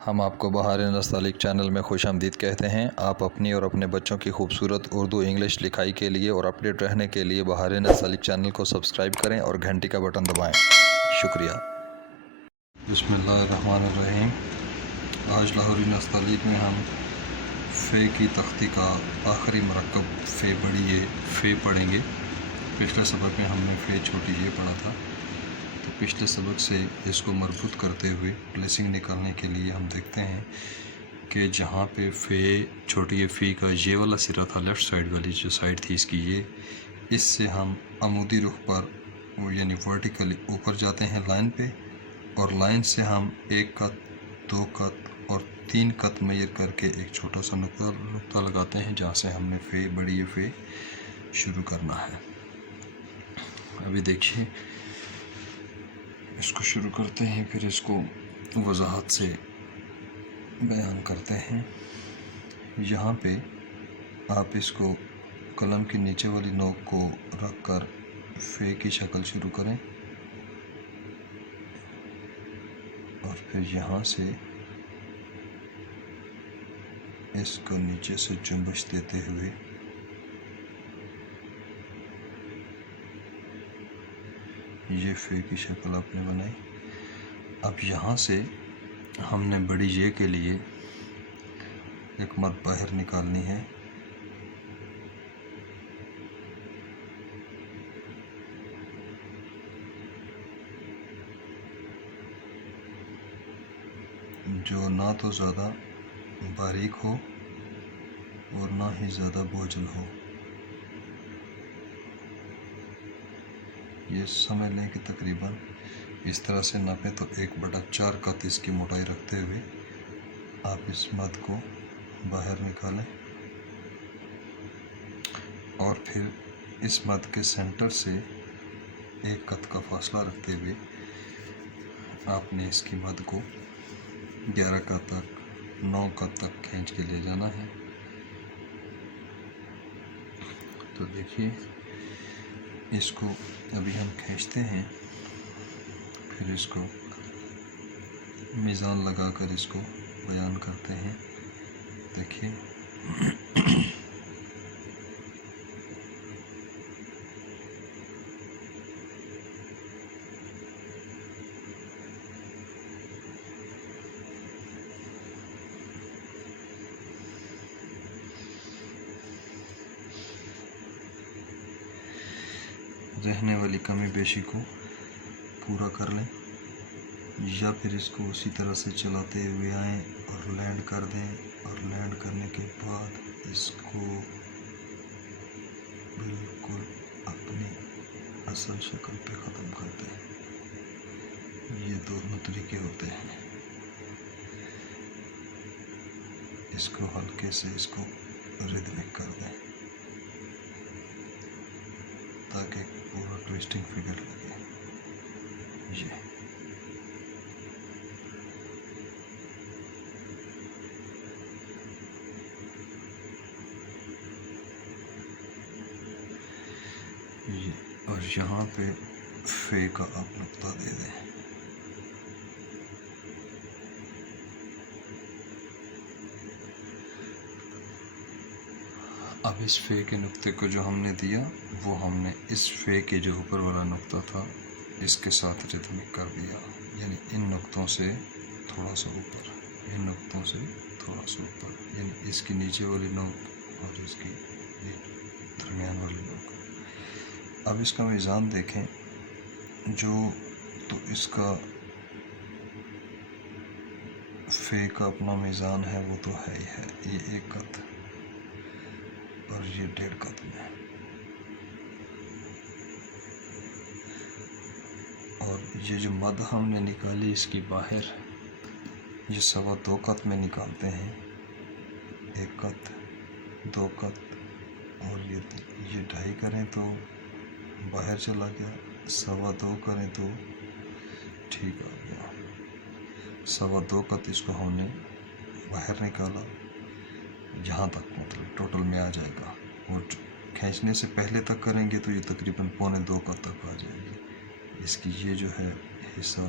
ہم آپ کو بہار نستعلیق چینل میں خوش آمدید کہتے ہیں۔ آپ اپنی اور اپنے بچوں کی خوبصورت اردو انگلش لکھائی کے لیے اور اپڈیٹ رہنے کے لیے بہار نستعلیق چینل کو سبسکرائب کریں اور گھنٹی کا بٹن دبائیں۔ شکریہ۔ بسم اللہ الرحمن الرحیم۔ آج لاہوری نستعلیق میں ہم فے کی تختی کا آخری مرکب فے بڑی یہ فے پڑھیں گے۔ پچھلے سبق میں ہم نے فے چھوٹی یہ پڑھا تھا، تو پچھلے سبق سے اس کو مربوط کرتے ہوئے پلیسنگ نکالنے کے لیے ہم دیکھتے ہیں کہ جہاں پہ فے چھوٹی فی کا یہ والا سرا تھا، لیفٹ سائڈ والی جو سائڈ تھی اس کی، اس سے ہم عمودی رخ پر یعنی ورٹیکلی اوپر جاتے ہیں لائن پہ، اور لائن سے ہم 1 قط 2 قط اور 3 قط میئر کر کے ایک چھوٹا سا نقطہ لگاتے ہیں، جہاں سے ہم نے فے بڑی یہ فے شروع کرنا ہے۔ ابھی دیکھیے، اس کو شروع کرتے ہیں، پھر اس کو وضاحت سے بیان کرتے ہیں۔ یہاں پہ آپ اس کو قلم کی نیچے والی نوک کو رکھ کر فے کی شکل شروع کریں، اور پھر یہاں سے اس کو نیچے سے جنبش دیتے ہوئے یہ فے کی شکل آپ نے بنائی۔ اب یہاں سے ہم نے بڑی یہ کے لیے ایک مد باہر نکالنی ہے، جو نہ تو زیادہ باریک ہو اور نہ ہی زیادہ بوجھل ہو۔ یہ سمجھ لیں کہ تقریباً اس طرح سے ناپیں تو 1/4 قط اس کی موٹائی رکھتے ہوئے آپ اس مد کو باہر نکالیں، اور پھر اس مد کے سینٹر سے 1 قط کا فاصلہ رکھتے ہوئے آپ نے اس کی مد کو 11 قط تک 9 قط تک کھینچ کے لے جانا ہے۔ تو دیکھیے، اس کو ابھی ہم کھینچتے ہیں، پھر اس کو میزان لگا کر اس کو بیان کرتے ہیں۔ دیکھیے، رہنے والی کمی بیشی کو پورا کر لیں، یا پھر اس کو اسی طرح سے چلاتے ہوئے آئیں اور لینڈ کر دیں، اور لینڈ کرنے کے بعد اس کو بالکل اپنی اصل شکل پہ ختم کر دیں۔ یہ دونوں طریقے ہوتے ہیں۔ اس کو ہلکے سے اس کو ریدمک کر دیں تاکہ پورا ٹویسٹنگ فگر لگے۔ اور یہاں پہ فے کا آپ نقطہ دے دیں۔ اب اس فے کے نقطے کو جو ہم نے دیا، وہ ہم نے اس فے کے جو اوپر والا نقطہ تھا اس کے ساتھ ریتمک کر دیا، یعنی ان نقطوں سے تھوڑا سا اوپر، ان نقطوں سے تھوڑا سا اوپر، یعنی اس کی نیچے والی نوک اور اس کی درمیان والی نوک۔ اب اس کا میزان دیکھیں، جو تو اس کا فے کا اپنا میزان ہے وہ تو ہے ہی ہے، یہ 1 قط اور یہ 1.5 قط میں، اور یہ جو مد ہم نے نکالی اس کی باہر، یہ 2.25 قط میں نکالتے ہیں۔ 1 قط 2 قط اور یہ 2.5 کریں تو باہر چلا گیا، 2.25 کریں تو ٹھیک آ گیا۔ 2.25 قط اس کو ہم نے باہر نکالا، یہاں تک مطلب ٹوٹل میں آ جائے گا، اور کھینچنے سے پہلے تک کریں گے تو یہ تقریباً 2.25 قط تک آ جائے گی۔ اس کی یہ جو ہے حصہ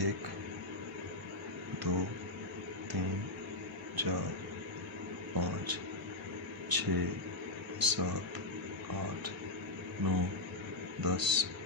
1 2 3 4 5 6 7 8 9 10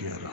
11।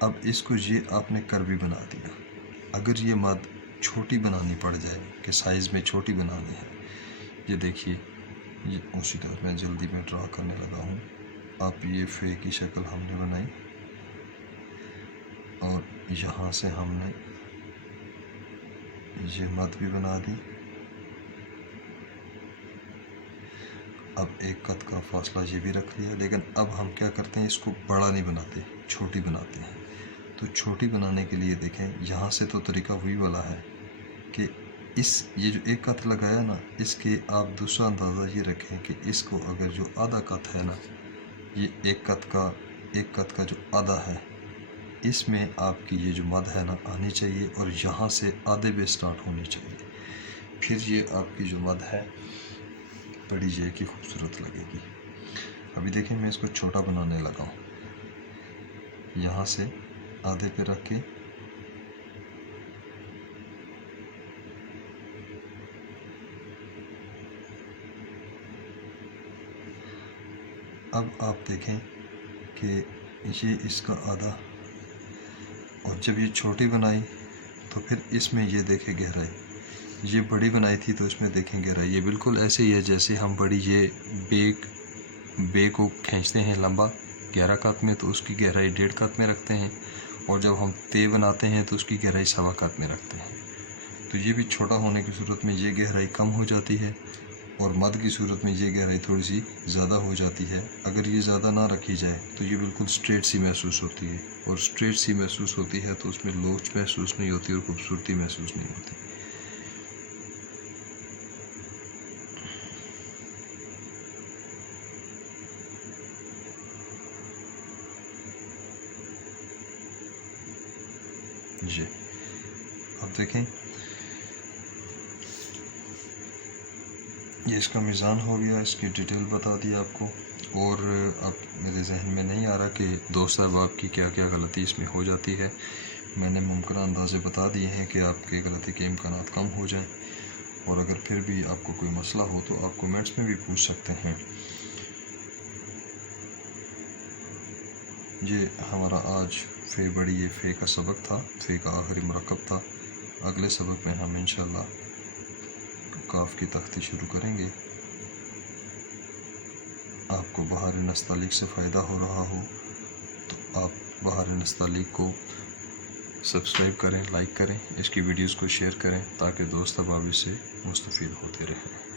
اب اس کو یہ آپ نے کر بھی بنا دیا. اگر یہ مد چھوٹی بنانی پڑ جائے کہ سائز میں چھوٹی بنانی ہے، یہ دیکھیے یہ اسی طرح میں جلدی میں ڈرا کرنے لگا ہوں. اب یہ فے کی شکل ہم نے بنائی اور یہاں سے ہم نے یہ مد بھی بنا دی. اب ایک قط کا فاصلہ یہ بھی رکھ لیا، لیکن اب ہم کیا کرتے ہیں، اس کو بڑا نہیں بناتے، چھوٹی بناتے ہیں. تو چھوٹی بنانے کے لیے دیکھیں یہاں سے تو طریقہ وہی والا ہے کہ یہ جو ایک قط لگایا نا، اس کے آپ دوسرا اندازہ یہ رکھیں کہ اس کو اگر جو آدھا قط ہے نا، یہ ایک قط کا جو آدھا ہے، اس میں آپ کی یہ جو مد ہے نا آنی چاہیے اور یہاں سے آدھے پہ سٹارٹ ہونی چاہیے. پھر یہ آپ کی جو مد ہے بڑی یہ کی خوبصورت لگے گی. ابھی دیکھیں میں اس کو چھوٹا بنانے لگا ہوں. یہاں سے آدھے پہ رکھ کے اب آپ دیکھیں کہ یہ اس کا آدھا، اور جب یہ چھوٹی بنائی تو پھر اس میں یہ دیکھیں گہرائی، یہ بڑی بنائی تھی تو اس میں دیکھیں گہرائی. یہ بالکل ایسے ہی ہے جیسے ہم بڑی یہ بے کو کھینچتے ہیں لمبا 11 قط میں، تو اس کی گہرائی 1.5 قط میں رکھتے ہیں، اور جب ہم تے بناتے ہیں تو اس کی گہرائی 1.25 قط میں رکھتے ہیں. تو یہ بھی چھوٹا ہونے کی صورت میں یہ گہرائی کم ہو جاتی ہے، اور مد کی صورت میں یہ گہرائی تھوڑی سی زیادہ ہو جاتی ہے. اگر یہ زیادہ نہ رکھی جائے تو یہ بالکل سٹریٹ سی محسوس ہوتی ہے، اور سٹریٹ سی محسوس ہوتی ہے تو اس میں لوچ محسوس نہیں ہوتی اور خوبصورتی محسوس نہیں ہوتی. جی اب دیکھیں یہ اس کا میزان ہو گیا، اس کی ڈیٹیل بتا دی آپ کو. اور اب میرے ذہن میں نہیں آ رہا کہ دوست احباب کی کیا کیا غلطی اس میں ہو جاتی ہے. میں نے ممکنہ اندازے بتا دیے ہیں کہ آپ کے غلطی کے امکانات کم ہو جائیں، اور اگر پھر بھی آپ کو کوئی مسئلہ ہو تو آپ کومنٹس میں بھی پوچھ سکتے ہیں. یہ ہمارا آج فے کا سبق تھا، فے کا آخری مرکب تھا. اگلے سبق میں ہم انشاءاللہ کاف کی تختی شروع کریں گے. آپ کو بہار نستعلیق سے فائدہ ہو رہا ہو تو آپ بہار نستعلیق کو سبسکرائب کریں، لائک کریں، اس کی ویڈیوز کو شیئر کریں تاکہ دوست احباب اس سے مستفید ہوتے رہیں.